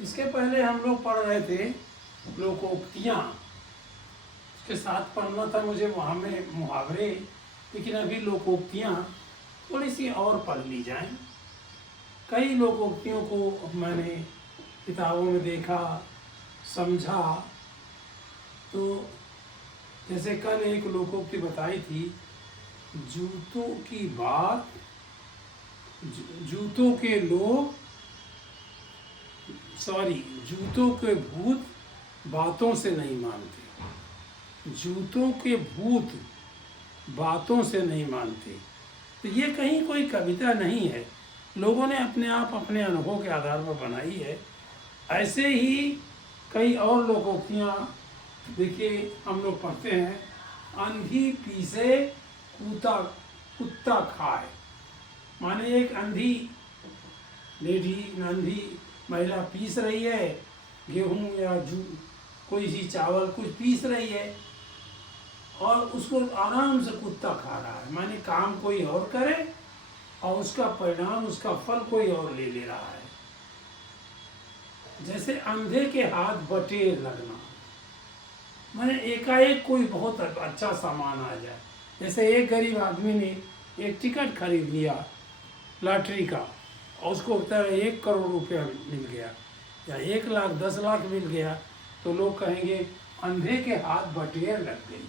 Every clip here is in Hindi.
इसके पहले हम लोग पढ़ रहे थे लोकोक्तियाँ, उसके साथ पढ़ना था मुझे वहाँ में मुहावरे, लेकिन अभी लोकोक्तियाँ थोड़ी सी और पढ़ ली जाएं। कई लोकोक्तियों को मैंने किताबों में देखा, समझा। तो जैसे कल एक लोकोक्ति बताई थी, जूतों की बात जूतों के लोग जूतों के भूत बातों से नहीं मानते। जूतों के भूत बातों से नहीं मानते। तो ये कहीं कोई कविता नहीं है, लोगों ने अपने आप अपने अनुभव के आधार पर बनाई है। ऐसे ही कई और लोकोक्तियाँ देखिए हम लोग पढ़ते हैं, अंधी पीसे कुत्ता खाए। माने एक अंधी अंधी महिला पीस रही है, गेहूं या कोई सी चावल कुछ पीस रही है, और उसको आराम से कुत्ता खा रहा है। माने काम कोई और करे और उसका परिणाम, उसका फल कोई और ले रहा है। जैसे अंधे के हाथ बटेर लगना, माने एकाएक कोई बहुत अच्छा सामान आ जाए। जैसे एक गरीब आदमी ने एक टिकट खरीद लिया लॉटरी का, और उसको होता है 1 करोड़ रुपया मिल गया या 1,10,00,000 मिल गया, तो लोग कहेंगे अंधे के हाथ बटेर लग गई।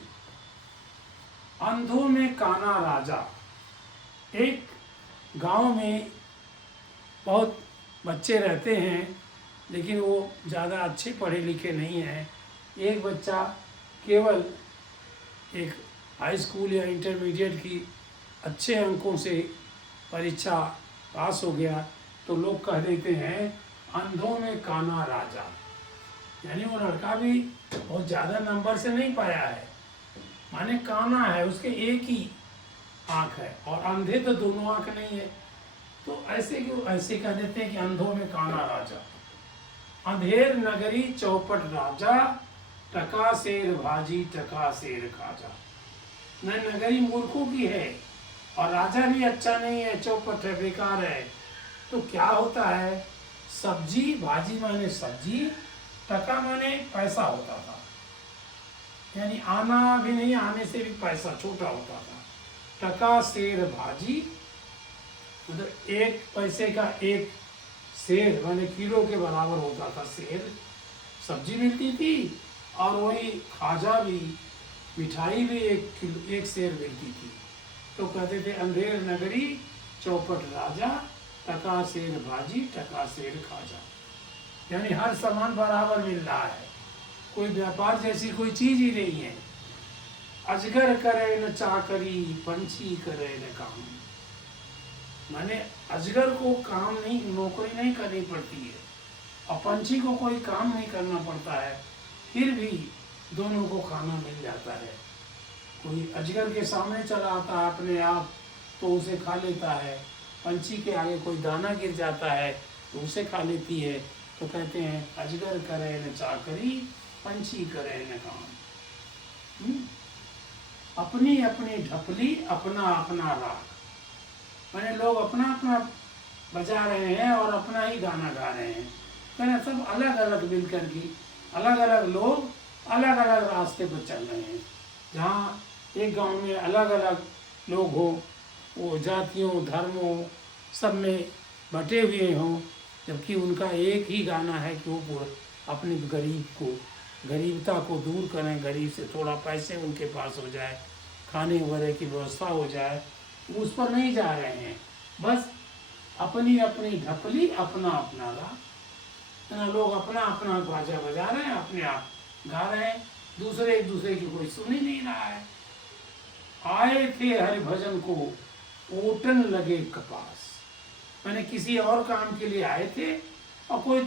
अंधों में काना राजा। एक गांव में बहुत बच्चे रहते हैं, लेकिन वो ज़्यादा अच्छे पढ़े लिखे नहीं हैं। एक बच्चा केवल एक हाई स्कूल या इंटरमीडिएट की अच्छे अंकों से परीक्षा पास हो गया, तो लोग कह देते हैं अंधों में काना राजा। यानी वो लड़का भी बहुत ज़्यादा नंबर से नहीं पाया है, माने काना है, उसके एक ही आँख है, और अंधे तो दोनों आँख नहीं है। तो ऐसे क्यों ऐसे कह देते हैं कि अंधों में काना राजा। अंधेर नगरी चौपट राजा, टका शेर भाजी टका शेर खाजा। न नगरी मूर्खों की है और राजा भी अच्छा नहीं है, चौपट है, बेकार है। तो क्या होता है, सब्जी भाजी माने सब्जी, टका माने पैसा होता था, यानी आना भी नहीं, आने से भी पैसा छोटा होता था। टका शेर भाजी मतलब 1 पैसे का 1 शेर माने किलो के बराबर होता था शेर, सब्जी मिलती थी, और वही खाजा भी, मिठाई भी 1 शेर मिलती थी। तो कहते थे अंधेर नगरी चौपट राजा, टका शेर भाजी टका शेर खाजा। यानी हर सामान बराबर मिल रहा है, कोई व्यापार जैसी कोई चीज ही नहीं है। अजगर करे न चाकरी, पंछी करे न काम। माने अजगर को काम नहीं, नौकरी नहीं करनी पड़ती है, और पंछी को कोई काम नहीं करना पड़ता है, फिर भी दोनों को खाना मिल जाता है। कोई अजगर के सामने चला आता है अपने आप, तो उसे खा लेता है। पंछी के आगे कोई दाना गिर जाता है तो उसे खा लेती है। तो कहते हैं अजगर करे न चाकरी, पंछी करे न काम। अपनी अपनी ढपली, अपना अपना राग। मैंने लोग अपना अपना बजा रहे हैं और अपना ही गाना गा रहे हैं। मैंने सब अलग अलग मिलकर की, अलग अलग लोग अलग अलग रास्ते पर चल रहे हैं। जहाँ एक गांव में अलग अलग लोग हो, वो जातियों धर्मों सब में बटे हुए हों, जबकि उनका एक ही गाना है कि वो अपने गरीबता को दूर करें, गरीब से थोड़ा पैसे उनके पास हो जाए, खाने वगैरह की व्यवस्था हो जाए, उस पर नहीं जा रहे हैं। बस अपनी अपनी ढपली, अपना अपना राग। लोग अपना अपना बाजा बजा रहे हैं, अपने आप गा रहे हैं, दूसरे एक दूसरे की कोई सुन ही नहीं रहा है। आए थे हरि भजन को, ओटन लगे कपास। मैंने किसी और काम के लिए आए थे और कोई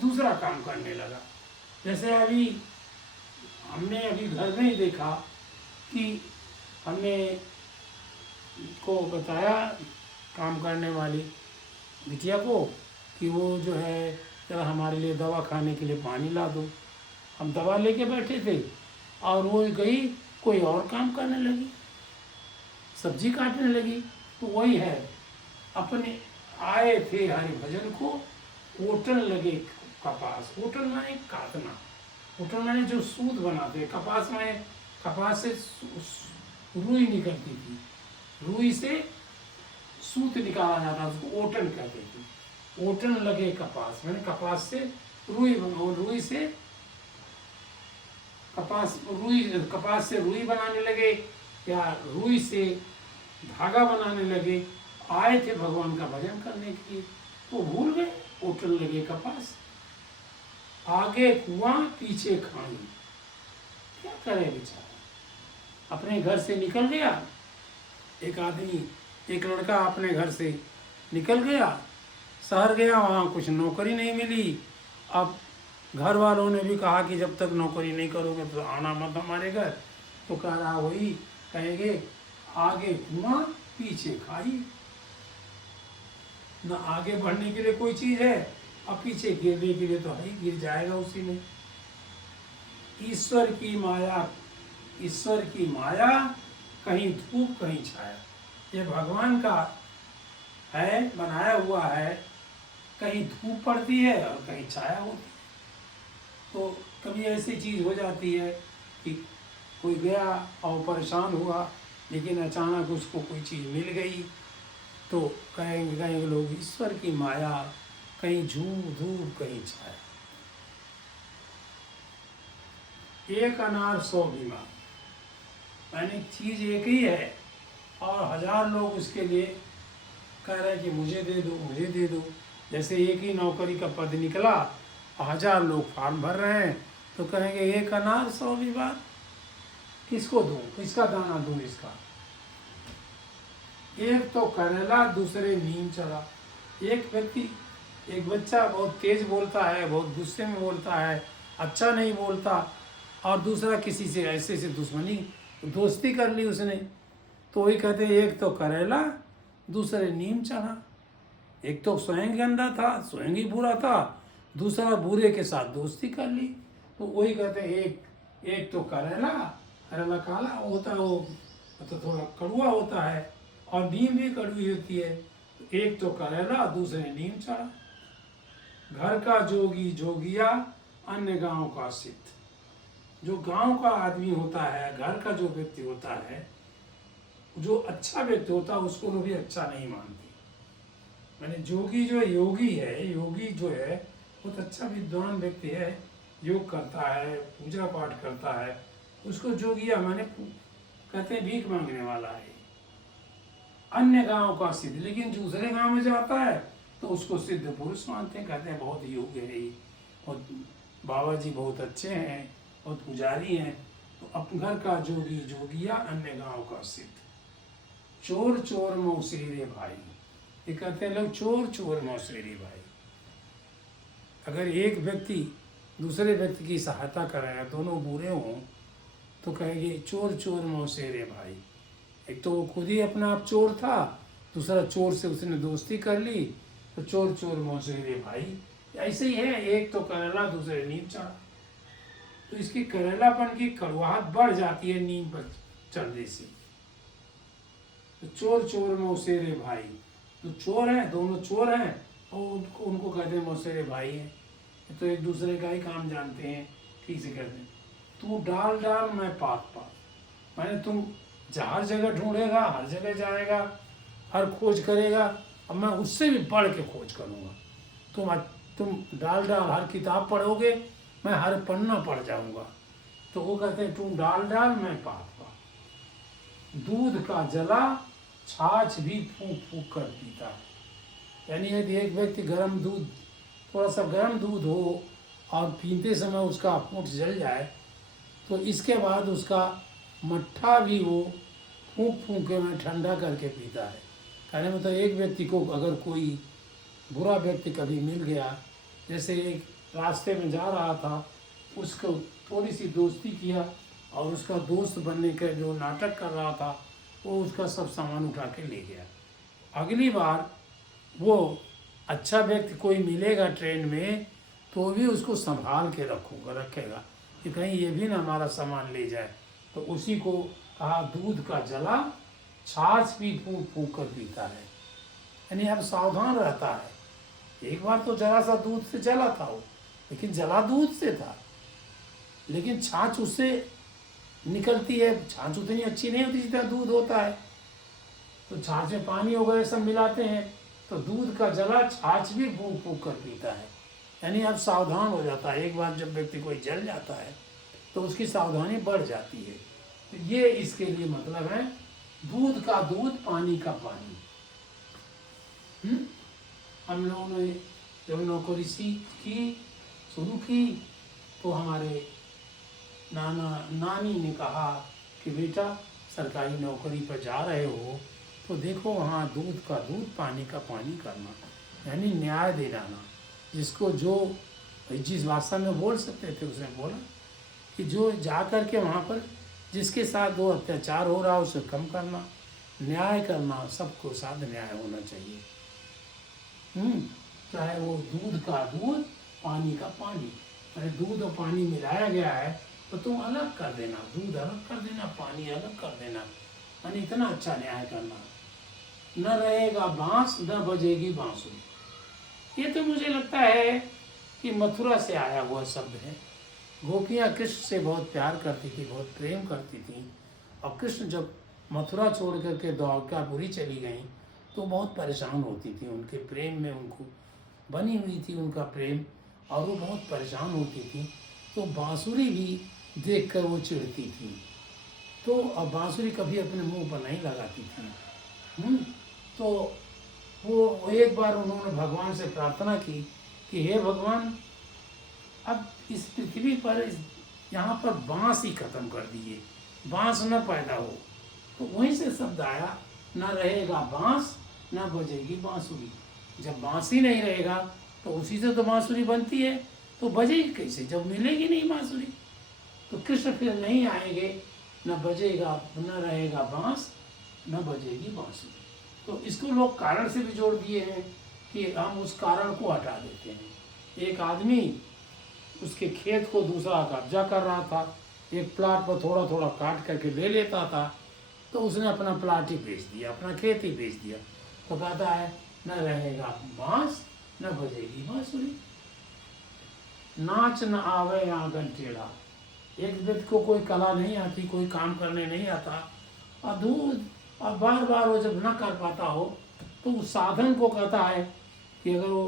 दूसरा काम करने लगा। जैसे अभी हमने घर में ही देखा कि हमने को बताया काम करने वाली बिटिया को कि वो जो है जरा हमारे लिए दवा खाने के लिए पानी ला दो। हम दवा लेके बैठे थे और वो गई कोई और काम करने लगी, सब्जी काटने लगी। तो वही है, अपने आए थे हरि भजन को, ओटन लगे कपास, ओटन माने काटना, ओटन माने जो सूत बनाते हैं, कपास माने कपास से रुई निकलती थी, रुई से सूत निकाला जाता, उसको ओटन कहते थे। ओटन लगे कपास मैंने कपास से रुई बना, रुई से कपास से रुई बनाने लगे या रुई से धागा बनाने लगे। आए थे भगवान का भजन करने के लिए, तो भूल गए, ओटन लगे कपास, आगे कुआं पीछे खाई। क्या करे बेचारा, अपने घर से निकल गया, एक आदमी, एक लड़का अपने घर से निकल गया, शहर गया, वहाँ कुछ नौकरी नहीं मिली। अब घर वालों ने भी कहा कि जब तक नौकरी नहीं करोगे तो आना मत हमारे घर। तो कह रहा वही कहेंगे, आगे कुआं पीछे खाई। न आगे बढ़ने के लिए कोई चीज़ है, अब पीछे गिरने के लिए तो है ही, गिर जाएगा उसी में। ईश्वर की माया, ईश्वर की माया, कहीं धूप कहीं छाया। ये भगवान का है, बनाया हुआ है, कहीं धूप पड़ती है और कहीं छाया होती है। तो कभी ऐसी चीज़ हो जाती है कि कोई गया और परेशान हुआ, लेकिन अचानक उसको कोई चीज़ मिल गई, तो कहेंगे लोग ईश्वर की माया, कहीं धूप कहीं छाया। एक अनार 100 बीमार, यानी चीज़ एक ही है और 1000 लोग उसके लिए कह रहे हैं कि मुझे दे दो, मुझे दे दो। जैसे एक ही नौकरी का पद निकला और 1000 लोग फॉर्म भर रहे हैं, तो कहेंगे एक अनार 100 बीमार, किसको दूँ, किसका दाना दूँ इसका। एक तो करेला, दूसरे नीम चढ़ा। एक व्यक्ति, एक बच्चा बहुत तेज बोलता है, बहुत गुस्से में बोलता है, अच्छा नहीं बोलता, और दूसरा किसी से ऐसे से दुश्मनी, दोस्ती कर ली उसने, तो वही कहते हैं एक तो करेला, दूसरे नीम चढ़ा। एक तो स्वयं गंदा था, स्वयं ही बुरा था, दूसरा बुरे के साथ दोस्ती कर ली। तो वही कहते हैं एक तो करेला, करेला काला होता है, वो तो थोड़ा कड़वा होता है, और नीम भी कड़वी होती है। एक तो करेला, दूसरे नीम चढ़ा। घर का जोगी जोगिया, अन्य गांव का सिद्ध। जो गांव का आदमी होता है, घर का जो व्यक्ति होता है, जो अच्छा व्यक्ति होता है, उसको लोग भी अच्छा नहीं मानते। मैंने जोगी जो योगी है, योगी जो है बहुत अच्छा विद्वान व्यक्ति है, योग करता है, पूजा पाठ करता है, उसको जोगिया माने कहते हैं भीख मांगने वाला है। अन्य गांव का सिद्ध, लेकिन दूसरे गांव में जाता है तो उसको सिद्ध पुरुष मानते हैं, कहते हैं बहुत योग्य है ये, और बाबा जी बहुत अच्छे हैं, बहुत पुजारी हैं। तो अपने घर का जोगी जोगिया, अन्य गांव का सिद्ध। चोर चोर मौसेरे भाई, ये कहते हैं लोग चोर चोर मौसेरे भाई। अगर एक व्यक्ति दूसरे व्यक्ति की सहायता कर रहे हैं, दोनों बुरे हों, तो कहेंगे चोर चोर मौसेरे भाई। एक तो वो खुद ही अपना आप चोर था, दूसरा चोर से उसने दोस्ती कर ली, तो चोर चोर मौसेरे भाई। ऐसे ही है, एक तो करेला, दूसरे नीम चढ़ा। तो इसकी करेलापन की कड़वाहट बढ़ जाती है नीम पर चढ़ने से। तो चोर चोर मौसेरे भाई, तो चोर हैं, दोनों चोर हैं, और उनको कहते हैं मौसेरे भाई हैं, तो एक दूसरे का ही काम जानते हैं, ठीक से कहते हैं। तू डाल डाल, मैं पात पात, माने तुम हर जगह ढूंढेगा, हर जगह जाएगा, हर खोज करेगा, अब मैं उससे भी बढ़ के खोज करूँगा। तुम डाल डाल हर किताब पढ़ोगे, मैं हर पन्ना पढ़ जाऊँगा। तो वो कहते हैं तुम डाल डाल, मैं पात पात। दूध का जला, छाछ भी फूंक फूंक कर पीता है। यानी यदि एक व्यक्ति गर्म दूध, थोड़ा सा गर्म दूध हो और पीते समय उसका होंठ जल जाए, तो इसके बाद उसका मट्ठा भी वो फूंक फूंक के में ठंडा करके पीता है। कहने मतलब एक व्यक्ति को अगर कोई बुरा व्यक्ति कभी मिल गया, जैसे एक रास्ते में जा रहा था, उसको थोड़ी सी दोस्ती किया और उसका दोस्त बनने का जो नाटक कर रहा था, वो उसका सब सामान उठा के ले गया। अगली बार वो अच्छा व्यक्ति कोई मिलेगा ट्रेन में, तो भी उसको संभाल के रखेगा कि कहीं ये भी ना हमारा सामान ले जाए। तो उसी को कहा दूध का जला, छाछ भी फूंक फूंक कर पीता है। यानी अब सावधान रहता है। एक बार तो जरा सा दूध से जला था वो, लेकिन जला दूध से था, लेकिन छाछ उससे निकलती है। छाछ उतनी अच्छी नहीं होती जितना दूध होता है, तो छाछ में पानी वगैरह सब मिलाते हैं, तो दूध का जला छाछ भी फूंक फूंक कर पीता है। यानी अब सावधान हो जाता है। एक बार जब व्यक्ति कोई जल जाता है तो उसकी सावधानी बढ़ जाती है। तो ये इसके लिए मतलब है, दूध का दूध, पानी का पानी। हम लोगों ने जब नौकरी की शुरू की तो हमारे नानी ने कहा कि बेटा सरकारी नौकरी पर जा रहे हो तो देखो वहाँ दूध का दूध, पानी का पानी करना, यानी न्याय दिलाना। जिसको जो जिस भाषा में बोल सकते थे उसने बोला कि जो जा कर के वहाँ पर जिसके साथ दो अत्याचार हो रहा है उसे कम करना, न्याय करना, सबको साथ न्याय होना चाहिए। चाहे वो दूध का दूध, पानी का पानी, अरे दूध और पानी मिलाया गया है तो तुम अलग कर देना, दूध अलग कर देना, पानी अलग कर देना, यानी इतना अच्छा न्याय करना। न रहेगा बांस न बजेगी बांसुरी। ये तो मुझे लगता है कि मथुरा से आया हुआ शब्द है। गोपियाँ कृष्ण से बहुत प्यार करती थी, बहुत प्रेम करती थी, और कृष्ण जब मथुरा छोड़ करके द्वारकापुरी चली गई तो बहुत परेशान होती थी। उनके प्रेम में उनको बनी हुई थी उनका प्रेम, और वो बहुत परेशान होती थी। तो बांसुरी भी देखकर वो चिढ़ती थी। तो अब बांसुरी कभी अपने मुंह पर नहीं लगाती थी। तो वो एक बार उन्होंने भगवान से प्रार्थना की कि हे भगवान, अब इस पृथ्वी पर यहाँ पर बांस ही खत्म कर दिए, बांस न पैदा हो। तो वहीं से शब्द आया, न रहेगा बांस न बजेगी बांसुरी। जब बांस ही नहीं रहेगा तो उसी से तो बांसुरी बनती है, तो बजेगी कैसे जब मिलेगी नहीं बांसुरी। तो कृष्ण फिर नहीं आएंगे, न बजेगा, न रहेगा बांस न बजेगी बांसुरी। तो इसको लोग कारण से भी जोड़ दिए हैं कि हम उस कारण को हटा देते हैं। एक आदमी उसके खेत को दूसरा कब्जा कर रहा था, एक प्लाट पर थोड़ा थोड़ा काट करके ले लेता था, तो उसने अपना प्लाट ही बेच दिया, अपना खेत ही बेच दिया। तो कहता है, न रहेगा बांस न बजेगी बांसुरी, नाच न आवे आंगन टेढ़ा। एक व्यक्ति को कोई कला नहीं आती, कोई काम करने नहीं आता, और दूध और बार बार वो जब न कर पाता हो तो उस साधन को कहता है कि अगर वो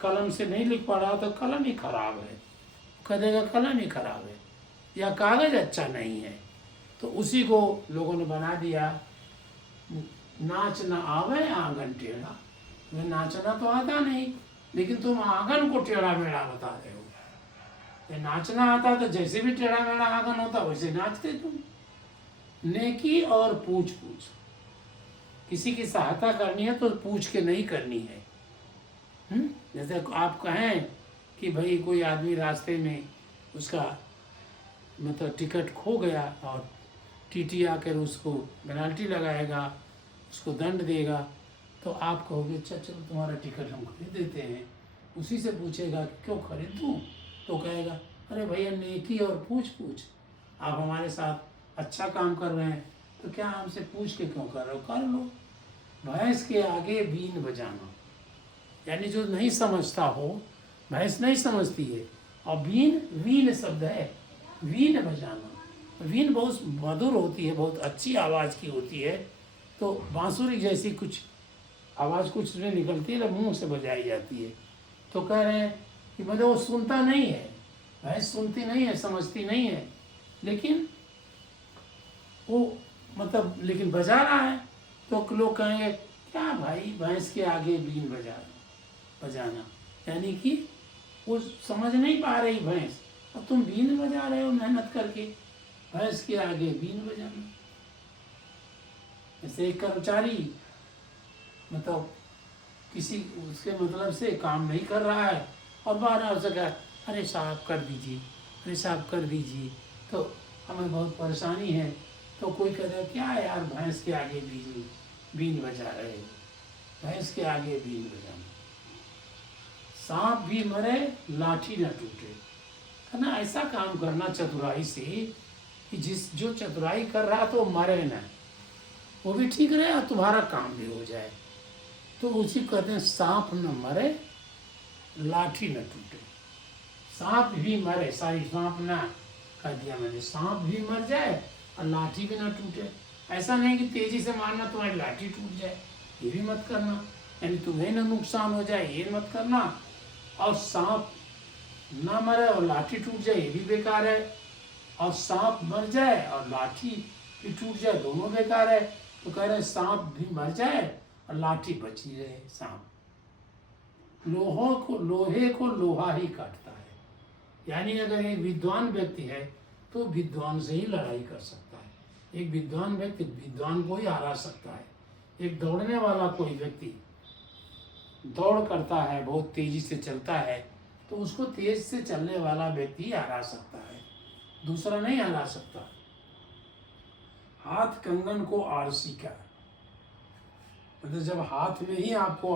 कलम से नहीं लिख पा रहा तो कलम ही खराब है, कह देगा कलम ही खराब है, या कागज़ अच्छा नहीं है। तो उसी को लोगों ने बना दिया, नाच न आवे आंगन टेढ़ा। तुम्हें नाचना तो आता नहीं, लेकिन तुम आंगन को टेढ़ा मेढ़ा बता रहे हो। ये नाचना आता तो जैसे भी टेढ़ा मेढ़ा आंगन होता वैसे नाचते तुम। नेकी और पूछ पूछ, किसी की सहायता करनी है तो पूछ के नहीं करनी है। जैसे आप कहें कि भाई कोई आदमी रास्ते में उसका मतलब टिकट खो गया और टीटी आकर उसको पेनल्टी लगाएगा, उसको दंड देगा, तो आप कहोगे अच्छा चलो तुम्हारा टिकट हम खरीद देते हैं। उसी से पूछेगा कि क्यों खरीदूँ, तो कहेगा अरे भैया नेकी और पूछ पूछ, आप हमारे साथ अच्छा काम कर रहे हैं तो क्या हमसे पूछ के क्यों कर रहे हो, कर लो। भैंस के आगे बीन बजाना, यानी जो नहीं समझता हो, भैंस नहीं समझती है, और बीन, वीन शब्द है, वीन बजाना। वीन बहुत मधुर होती है, बहुत अच्छी आवाज़ की होती है। तो बांसुरी जैसी कुछ आवाज़ कुछ में निकलती है, मुंह से बजाई जाती है। तो कह रहे हैं कि मतलब वो सुनता नहीं है, भैंस सुनती नहीं है, समझती नहीं है, लेकिन वो मतलब लेकिन बजा रहा है। तो लोग कहेंगे क्या भाई भैंस के आगे बीन बजाना, यानी कि वो समझ नहीं पा रही भैंस, और तुम बीन बजा रहे हो मेहनत करके, भैंस के आगे बीन बजाना। जैसे एक कर्मचारी मतलब किसी उसके मतलब से काम नहीं कर रहा है और बार से कहा अरे साहब कर दीजिए, अरे साहब कर दीजिए, तो हमें बहुत परेशानी है। तो कोई कहता है क्या यार भैंस के आगे बीन बजा रहे हो, भैंस के आगे बीन बजाना। सांप भी मरे लाठी न टूटे, ना ऐसा काम करना चतुराई से कि जो चतुराई कर रहा तो मरे ना, वो भी ठीक रहे और तुम्हारा काम भी हो जाए। तो उसी कहते हैं सांप न मरे लाठी न टूटे। सांप भी मरे, सॉरी सांप ना कह दिया मैंने, सांप भी मर जाए और लाठी भी ना टूटे। ऐसा नहीं कि तेजी से मारना तुम्हारी लाठी टूट जाए, ये भी मत करना, यानी तुम्हें ना नुकसान हो जाए ये मत करना। और सांप ना मरे और लाठी टूट जाए ये भी बेकार है, और सांप मर जाए और लाठी भी टूट जाए दोनों बेकार है। तो कह रहे सांप भी मर जाए और लाठी बची रहे। सांप लोहे को लोहा ही काटता है, यानी अगर एक विद्वान व्यक्ति है तो विद्वान से ही लड़ाई कर सकता है। एक विद्वान व्यक्ति विद्वान को ही हरा सकता है। एक दौड़ने वाला कोई व्यक्ति दौड़ करता है, बहुत तेजी से चलता है, तो उसको तेज से चलने वाला व्यक्ति हरा सकता है, दूसरा नहीं हरा सकता। हाथ कंगन को आरसी का, मतलब जब हाथ में ही आपको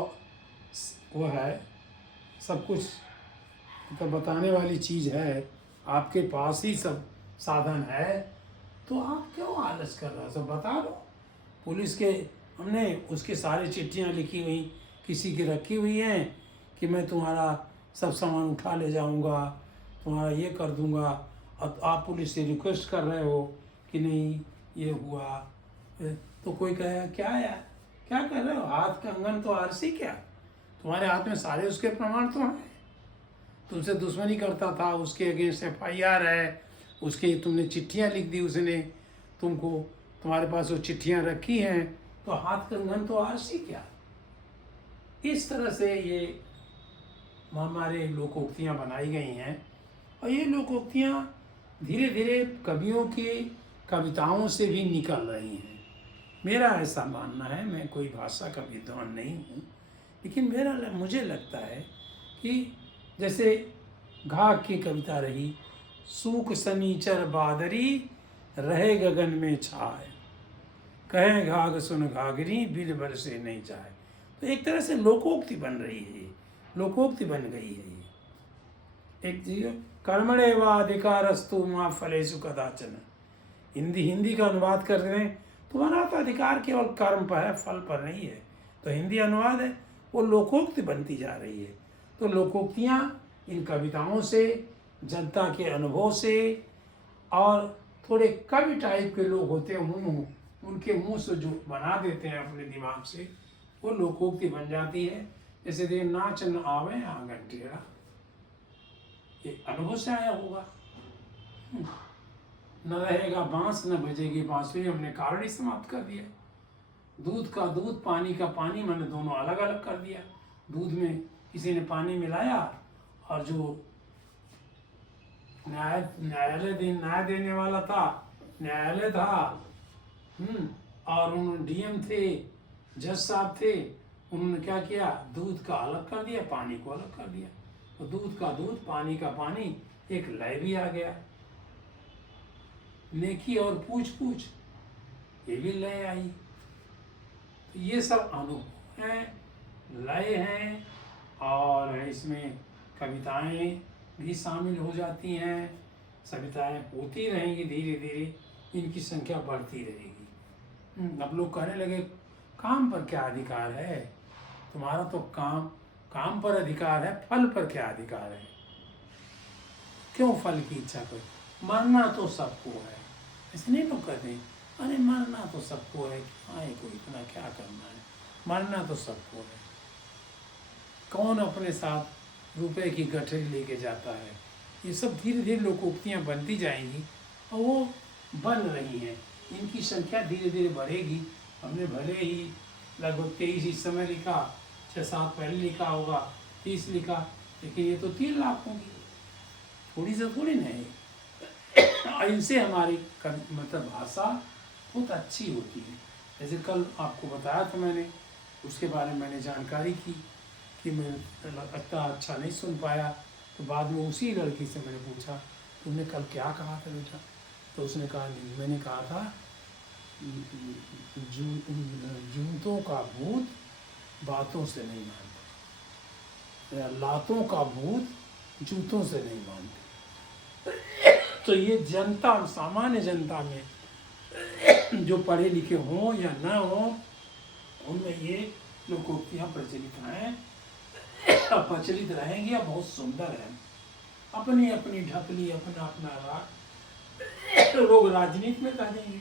वो है सब कुछ, तो बताने वाली चीज़ है, आपके पास ही सब साधन है, तो आप क्यों आलस कर रहे हो? सब बता दो। पुलिस के हमने उसके सारे चिट्ठियाँ लिखी हुई किसी की रखी हुई हैं कि मैं तुम्हारा सब सामान उठा ले जाऊंगा, तुम्हारा ये कर दूंगा, और आप पुलिस से रिक्वेस्ट कर रहे हो कि नहीं ये हुआ, तो कोई कहे क्या यार क्या कर रहे हो? हाथ कंगन तो आरसी क्या, तुम्हारे हाथ में सारे उसके प्रमाण तो हैं। तुमसे दुश्मनी करता था, उसके अगेंस्ट FIR है, उसके तुमने चिट्ठियाँ लिख दी उसने तुमको, तुम्हारे पास वो चिट्ठियाँ रखी हैं, तो हाथ कंगन तो आरसी क्या। इस तरह से ये हमारे लोकोक्तियाँ बनाई गई हैं, और ये लोकोक्तियाँ धीरे धीरे कवियों की कविताओं से भी निकल रही हैं। मेरा ऐसा मानना है, मैं कोई भाषा का विद्वान नहीं हूँ, लेकिन मुझे लगता है कि जैसे घाघ की कविता रही, सूख सनीचर बादरी रहे गगन में छाए, कहे घाघ सुन घाघरी बिल बरसे नहीं जाए। तो एक तरह से लोकोक्ति बन रही है, लोकोक्ति बन गई है ये। एक चीज कर्मणे व अधिकारस्तु माँ फलेषु कदाचन, हिंदी का अनुवाद कर रहे हैं, तुम्हारा तो अधिकार केवल कर्म पर है, फल पर नहीं है। तो हिंदी अनुवाद है, वो लोकोक्ति बनती जा रही है। तो लोकोक्तियाँ इन कविताओं से, जनता के अनुभव से, और थोड़े कवि टाइप के लोग होते हैं उनके मुंह से जो बना देते हैं अपने दिमाग से, वो लोकोक्ति बन जाती है। जैसे दे नाच न आवे आंगन टेढ़ा, ये अनुभव से आया होगा। न रहेगा बांस न बजेगी बांसुरी, हमने कारण ही समाप्त कर दिया। दूध का दूध पानी का पानी, मैंने दोनों अलग अलग कर दिया। दूध में किसी ने पानी मिलाया, और जो न्याय देने वाला था, न्यायालय था, और उन्होंने DM थे, जज साहब थे, उन्होंने क्या किया, दूध का अलग कर दिया, पानी को अलग कर दिया। तो दूध का दूध पानी का पानी, एक लय भी आ गया। नेकी और पूछ पूछ, ये भी लय आई। तो ये सब अनुभव हैं, लय हैं, और इसमें कविताएं भी शामिल हो जाती हैं। कविताएं होती रहेंगी, धीरे धीरे इनकी संख्या बढ़ती रहेगी। अब लोग कहने लगे काम पर क्या अधिकार है, तुम्हारा तो काम पर अधिकार है, फल पर क्या अधिकार है? क्यों फल की इच्छा करो? मरना तो सबको है, ऐसे नहीं लोग कहते हैं, अरे मरना तो सबको है, आए को इतना क्या करना है, मरना तो सबको है। कौन अपने साथ रुपए की गठरी लेके जाता है? ये सब धीरे धीरे लोकोक्तियाँ बनती जाएंगी, और वो बन रही हैं, इनकी संख्या धीरे धीरे बढ़ेगी। हमने भले ही लगभग 23 इस समय लिखा, 6-7 पहले लिखा होगा, 30 लिखा, लेकिन ये तो 3 लाख होगी, थोड़ी से थोड़ी नहीं। इनसे हमारी मतलब भाषा बहुत अच्छी होती है। जैसे कल आपको बताया था मैंने, उसके बारे में मैंने जानकारी की कि मैं लगता अच्छा नहीं सुन पाया, तो बाद में उसी लड़की से मैंने पूछा तुमने कल क्या कहा था बेटा? तो उसने कहा नहीं, मैंने कहा था जूतों का भूत बातों से नहीं मानते, या लातों का भूत जूतों से नहीं मानते। तो ये जनता, सामान्य जनता में जो पढ़े लिखे हों या ना हों, उनमें ये लोकोक्तियाँ प्रचलित हैं, प्रचलित रहेंगी, और बहुत सुंदर है। अपनी अपनी ढपली, अपना अपना राग लोग राजनीति में कह देंगे।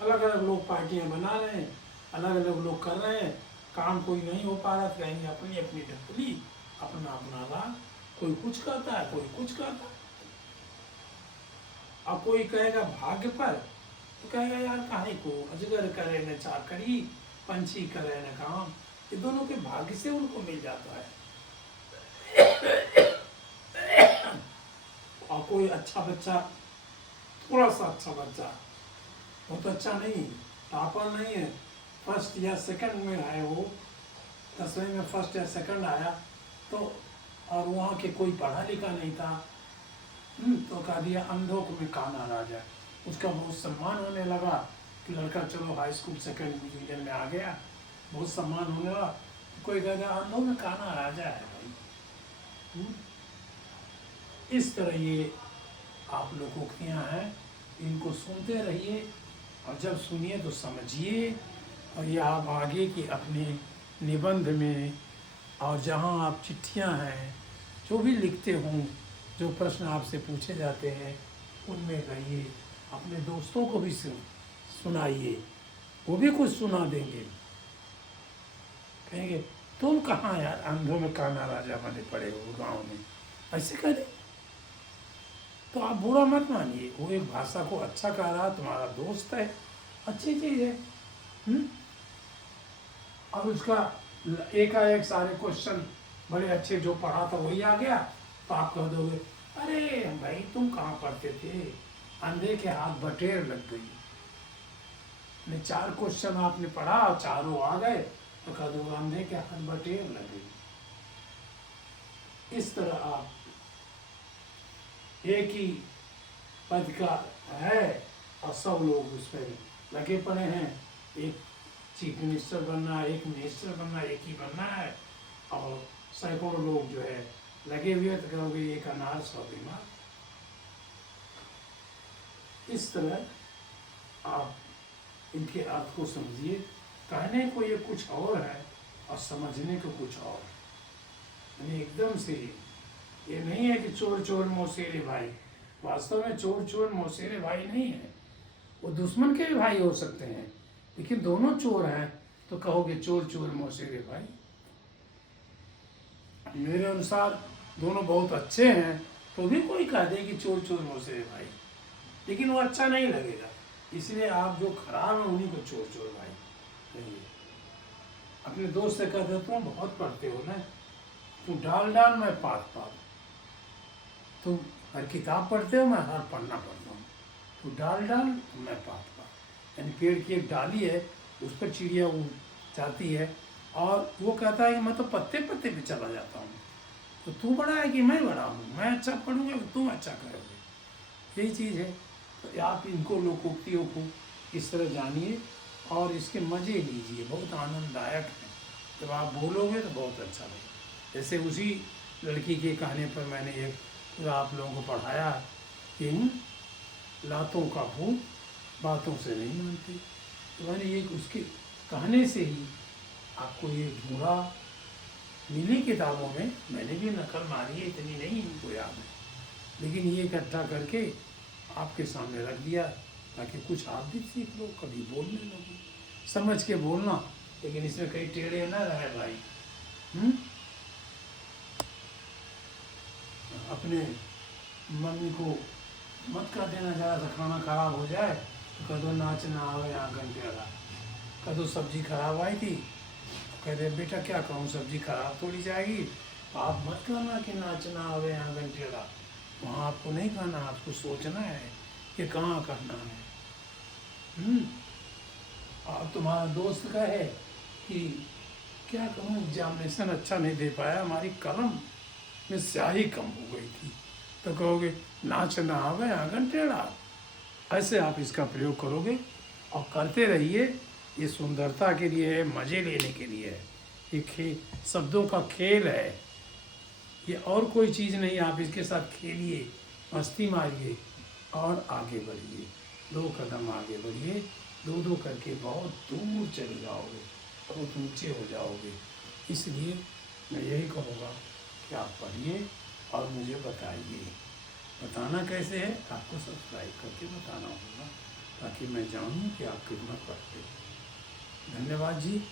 अलग अलग लोग पार्टियां बना रहे हैं, अलग अलग लोग कर रहे हैं, काम कोई नहीं हो पा रहा, तो कहेंगे अपनी अपनी ढपली, अपना अपना राग। कोई कुछ कहता है, कोई कुछ कहता है। अब कोई कहेगा भाग्य पर, तो कहेगा यार काहे को, अजगर करे न चाकरी, पंछी करे न काम। ये दोनों के भाग्य से उनको मिल जाता है। और कोई अच्छा बच्चा, थोड़ा सा अच्छा बच्चा, बहुत अच्छा नहीं, टॉपर नहीं है, फर्स्ट या सेकंड में है वो, 10वीं में फर्स्ट या सेकंड आया, तो और वहाँ के कोई पढ़ा लिखा नहीं था, तो कह दिया अंधों में काना राजा। उसका बहुत सम्मान होने लगा कि लड़का चलो हाई स्कूल सेकंड डिवीजन में आ गया, बहुत सम्मान होने लगा। कोई कह दिया अंधों में काना राजा है भाई। इस तरह ये आप लोकोक्तियाँ हैं, इनको सुनते रहिए, और जब सुनिए तो समझिए। और ये आप आगे की अपने निबंध में, और जहाँ आप चिट्ठियाँ हैं जो भी लिखते हों, जो प्रश्न आपसे पूछे जाते हैं, उनमें रहिए। अपने दोस्तों को भी सुनाइए, वो भी कुछ सुना देंगे। कहेंगे तुम कहाँ यार अंधों में काना राजा बने पड़े हो गाँव में, ऐसे करें। तो आप बुरा मत मानिए, वो एक भाषा को अच्छा कह रहा, तुम्हारा दोस्त है, अच्छी चीज़ है। और उसका एकाएक सारे क्वेश्चन बड़े अच्छे जो पढ़ा था वही आ गया, तो आप कह दोगे अरे भाई तुम कहाँ पढ़ते थे, अंधे के हाथ बटेर लग गई। ने 4 क्वेश्चन आपने पढ़ा और चारों आ गए, तो कह दोगे अंधे के हाथ बटेर लग गई। इस तरह आप एक ही पद का है और सब लोग उस पर लगे पड़े हैं। एक चीफ मिनिस्टर बनना है, एक मिनिस्टर बनना, एक ही बनना है, और सैकड़ों लोग जो है लगे हुए, तो कहोगे एक अनार 100 बीमार। इस तरह आप इनके अर्थ को समझिए। कहने को ये कुछ और है और समझने को कुछ और है। यानी एकदम से ये नहीं है कि चोर चोर मौसेरे भाई, वास्तव में चोर चोर मौसेरे भाई नहीं है, वो दुश्मन के भी भाई हो सकते हैं, लेकिन दोनों चोर हैं तो कहोगे चोर चोर मौसेरे भाई। मेरे अनुसार दोनों बहुत अच्छे हैं, तो भी कोई कह दे कि चोर चोर मौसेरे भाई, लेकिन वो अच्छा नहीं लगेगा। इसलिए आप जो खराब हैं उन्हीं को चोर चोर भाई कहिए। अपने दोस्त से कहते तुम बहुत पढ़ते हो ना, तुम डाल डाल मैं पात पात, तुम हर किताब पढ़ते हो, मैं हर पढ़ना पढ़ता हूँ, तो डाल डाल मैं पात पात। यानी पेड़ की एक डाली है, उस पर चिड़िया वो जाती है, और वो कहता है कि मैं तो पत्ते पत्ते पे चला जाता हूँ, तो तू बड़ा है कि मैं बड़ा हूँ, मैं अच्छा पढ़ूँगा तो तुम अच्छा करोगे। यही चीज़ है। तो आप इनको लोकोक्तियों को इस तरह जानिए और इसके मज़े लीजिए, बहुत आनंददायक है। जब आप बोलोगे तो बहुत अच्छा लगेगा। जैसे उसी लड़की के कहने पर मैंने एक पूरा आप लोगों को पढ़ाया कि लातों का भूत बातों से नहीं मानती, तो मैंने ये उसके कहने से ही आपको ये ढूंढा, मिली किताबों में, मैंने भी नकल मारी है, इतनी नहीं इनको याद है, लेकिन ये इकट्ठा करके आपके सामने रख दिया ताकि कुछ आप भी सीख लो, कभी बोलने लगो, समझ के बोलना, लेकिन इसमें कहीं टेढ़े ना रहे भाई। अपने मम्मी को मत कह देना ज़रा सा खाना खराब हो जाए तो कह दो नाच ना आवे आंगन टेढ़ा, कह दो सब्जी खराब आई थी, कह दे बेटा क्या कहूँ सब्जी खराब थोड़ी जाएगी, आप मत कहना कि नाच ना आवे आंगन टेढ़ा। वहाँ आपको नहीं कहना, आपको सोचना है कि कहाँ कहना है। और तुम्हारा दोस्त कहे कि क्या कहूँ एग्जामिनेशन अच्छा नहीं दे पाया, हमारी कलम में स्याही कम हो गई थी, तो कहोगे नाच ना आवे आंगन टेढ़ा। ऐसे आप इसका प्रयोग करोगे और करते रहिए। ये सुंदरता के लिए है, मज़े लेने के लिए है, ये शब्दों का खेल है, ये और कोई चीज़ नहीं। आप इसके साथ खेलिए, मस्ती मारिए और आगे बढ़िए, 2 कदम आगे बढ़िए, 2-2 करके बहुत दूर चले जाओगे, बहुत ऊंचे हो जाओगे। इसलिए मैं यही कहूँगा कि आप पढ़िए और मुझे बताइए। बताना कैसे है, आपको सब्सक्राइब करके बताना होगा, ताकि मैं जानूँ कि आप कितना पढ़ते हैं। धन्यवाद जी।